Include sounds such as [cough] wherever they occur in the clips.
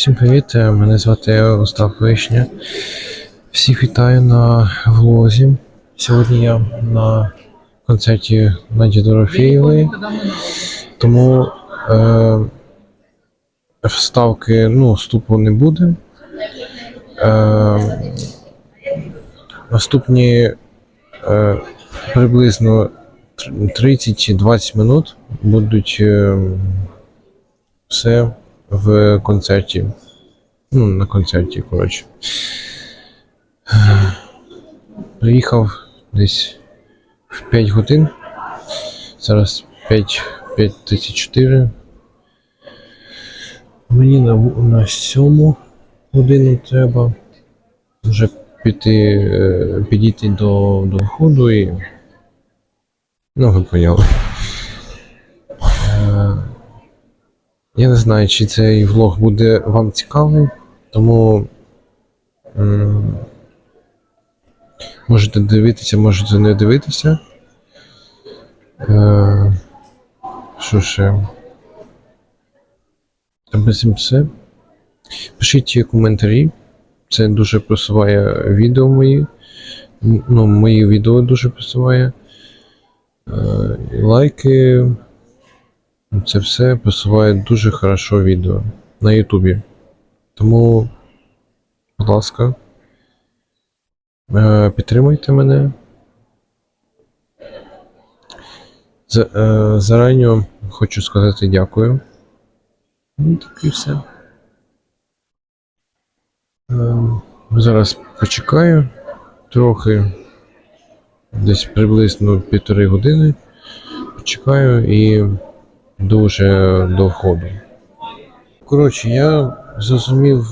Всім привіт, е, мене звати Остап Вишня. Всіх вітаю на влозі. Сьогодні я на концерті Наді Дорофєєвої, тому е, вставки ну, вступу не буде. Е, наступні е, приблизно 30-20 минут будуть е, все в концерті. Ну, на концерті, коротше. Приїхав десь в 5 годин. Зараз 5, 5.34. Мені на, на 7 годину треба вже піти, е, підійти до, до входу і. Ну, ви поняли. Я не знаю, чи цей влог буде вам цікавий, тому м, можете дивитися, можете не дивитися. Е, що ще? Та без все. Пишіть коментарі. Це дуже просуває відео мої. Ну, мої відео дуже просуває. Е, лайки. Це все просуває дуже хорошо відео на Ютубі. Тому, будь ласка, е, підтримуйте мене. Е, заранньо хочу сказати дякую. Ну, так і все. Е, зараз почекаю трохи, десь приблизно півтори години. Почекаю і дуже до входу. Коротше, я зрозумів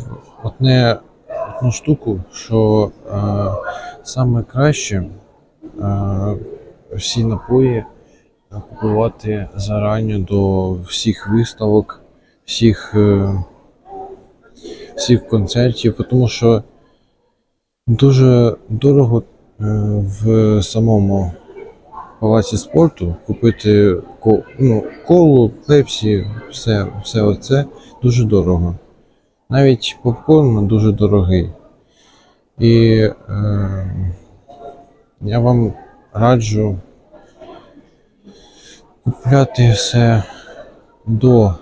одне, одну штуку, що е, саме краще е, всі напої купувати зарані до всіх виставок, всіх, е, всіх концертів, тому що дуже дорого е, в самому палаці спорту купити ну, колу, пепсі, все, все оце дуже дорого. Навіть попкорн дуже дорогий. І е, я вам раджу купляти все до,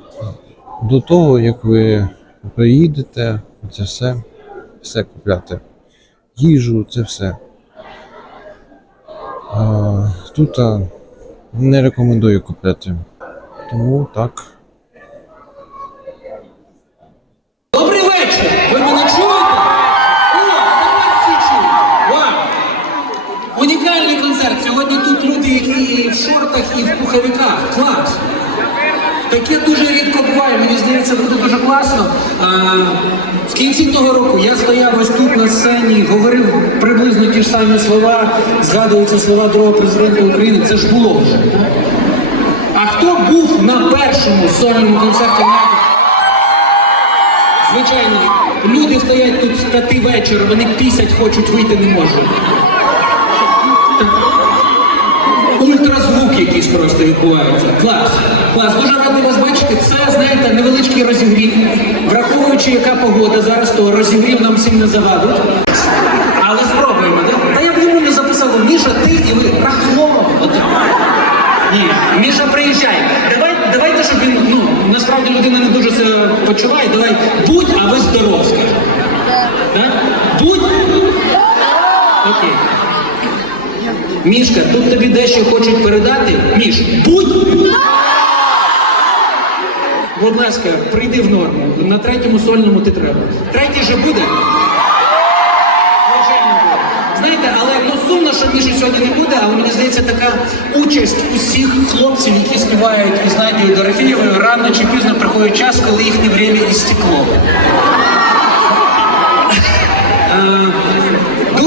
до того, як ви приїдете, це все, все купляти. Їжу, це все. Тут не рекомендую купляти. Тому так. Добрий вечір! Ви мене чуєте? Унікальний концерт. Сьогодні тут люди, і в шортах, і в пуховиках. Таке дуже рідко мені здається, буде дуже класно. А, в кінці того року я стояв ось тут на сцені, говорив приблизно ті ж самі слова, згадуються слова другого президента України. Це ж було вже. А хто був на першому сольному концерті? Звичайно, люди стоять тут з п'яти вечора, вони пісять хочуть вийти не можуть. Якийсь просто відбувається. Клас. Клас. Дуже радий вас бачити. Це, знаєте, невеличкий розігрів. Враховуючи, яка погода зараз, то розігрів нам всім не завадить. Але спробуємо, так? Та я б йому не записав, Міша, ти і ви рахло. Ні, Міша, приїжджай. Давай, давайте, щоб він, ну, насправді людина не дуже себе почуває. Давай, будь, а ви здоров, скажи. Так? Будь. Окей. Мішка, тут тобі дещо хочуть передати. Міш, будь. Будь ласка, прийди в норму. На третьому сольному ти треба. Третій же буде? Знаєте, але ну сумно, що Міші сьогодні не буде, але мені здається, така участь усіх хлопців, які співають із Надією Дорофієвою, рано чи пізно приходить час, коли їхнє время істекло. [laughs]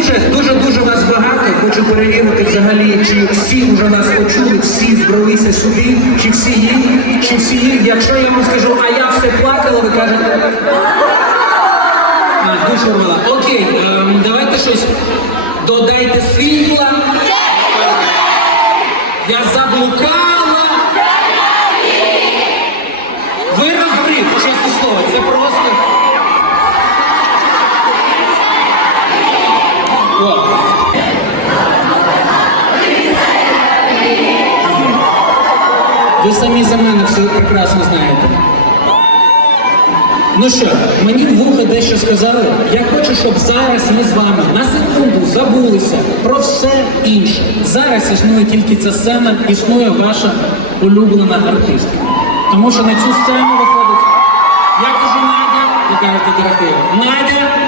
Дуже, дуже, дуже вас багато. Хочу перевірити взагалі, чи всі вже нас почули, всі збралися сюди, чи всі є, чи всі є. Якщо я вам скажу, а я все плакала, ви кажете. А, душу рвала. Окей, ем, давайте щось. Додайте світла. Я заблукала. Ви самі за мене все прекрасно знаєте. Ну що, мені вуха дещо сказали. Я хочу, щоб зараз ми з вами на секунду забулися про все інше. Зараз існує тільки ця сцена, існує ваша улюблена артистка. Тому що на цю сцену виходить. Я кажу Надя, ви кажете Дорофеєва. Надя!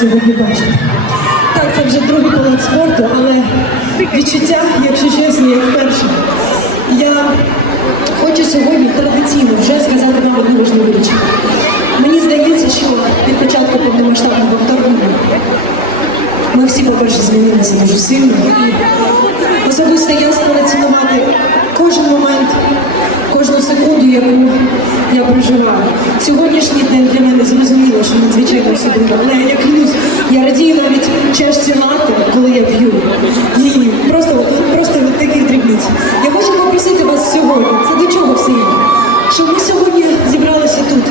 Сьогодні бачити. Так, це вже другий палац спорту, але відчуття, якщо чесно, як вперше. Я хочу сьогодні традиційно вже сказати вам одну важливу річ. Мені здається, що від початку повномасштабного вторгнення ми всі, по-перше, змінилися дуже сильно. І особисто я стала цінувати кожен момент, кожну секунду, яку я проживаю. Сьогоднішній день для мене зрозуміло, що надзвичайно особливо. Але я клянусь, я радію навіть чашці лати, коли я п'ю. І просто, просто от таких дрібниць. Я хочу попросити вас сьогодні, це до чого все є? Щоб ми сьогодні зібралися тут.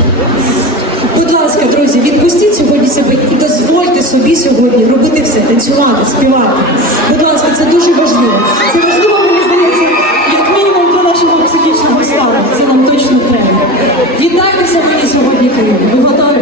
Будь ласка, друзі, відпустіть сьогодні себе і дозвольте собі сьогодні робити все, танцювати, співати. Будь ласка, це дуже важливо. Це важливо, Вітайтеся мені сьогодні, Києві. Ви готові?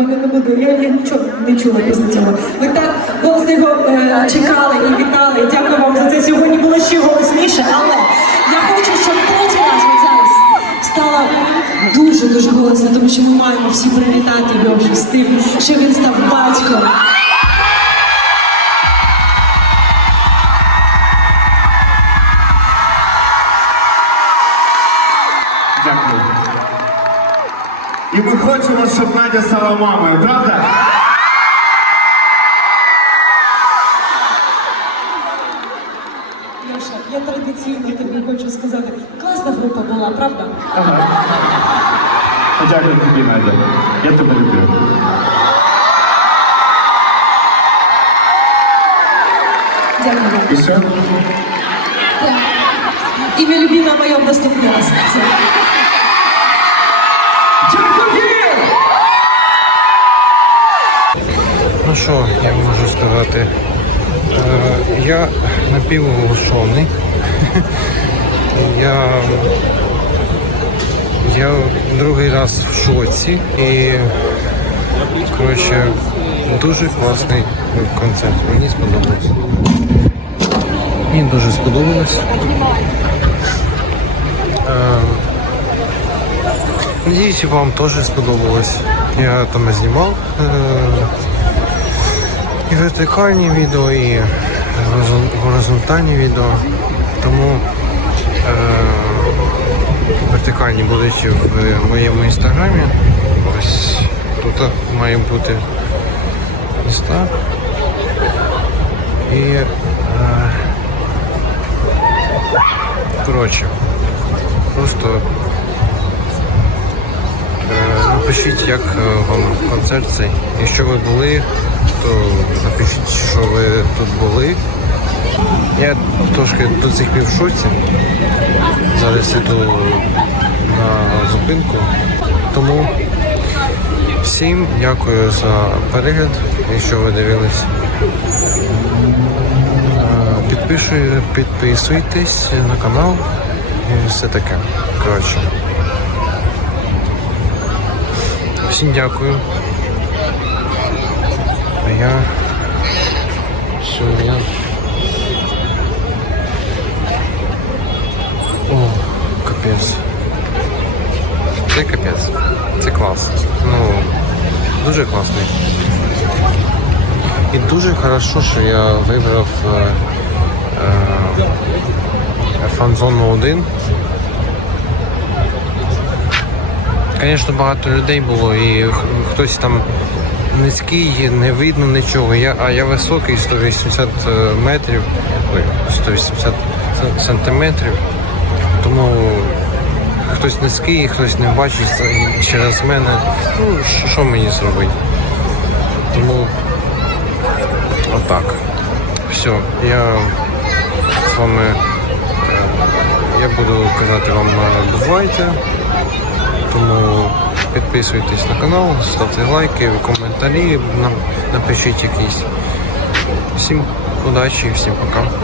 Мене не буде. Я, я нічого не чула після цього. Ви так голосно його е, чекали і вітали. Дякую вам за це. Сьогодні було ще голосніше, але я хочу, щоб третій раз от зараз стала дуже дуже голосно, тому що ми маємо всі привітати Льошу з тим, що він став батьком. Надя стала мамою, правда? Льоша, я традиційно тобі хочу сказати, класна група була, правда? Ага. Дякую тобі, Надя. Я тебе люблю. Дякую. І що? Имя любимое мое в наступне раз. Сказати? Е, я напівголошений. я, я другий раз в шоці і коротше, дуже класний концерт. Мені сподобалось. Мені дуже сподобалось. Е, Надіюсь, вам теж сподобалось. Я там знімав. І вертикальні відео, і горизонтальні відео. Тому е, вертикальні будуть в моєму інстаграмі. Ось тут має бути міста. І е, коротше, просто Е, Напишіть, як е, вам концерт цей. Якщо ви були, то напишіть, що ви тут були. Я трошки до цих пів шоці. Зараз іду на зупинку. Тому всім дякую за перегляд, якщо ви дивились. Е, Підписуйтесь на канал і все таке. Коротше. Всім дякую. А я. Що я. О, капець. Це капець. Це клас. Ну, дуже класний. І дуже хорошо, що я вибрав е, е, фан-зону 1. Звісно, багато людей було і хтось там низький, не видно нічого. Я, а я високий, 180 метрів, ой, 180 сантиметрів. Тому хтось низький, хтось не бачить через мене. Ну, що- що мені зробити? Тому отак. Все, я з вами е, я буду казати вам е, бувайте. Тому підписуйтесь на канал, ставте лайки, коментарі, нам напишіть якісь. Всім удачі і всім пока.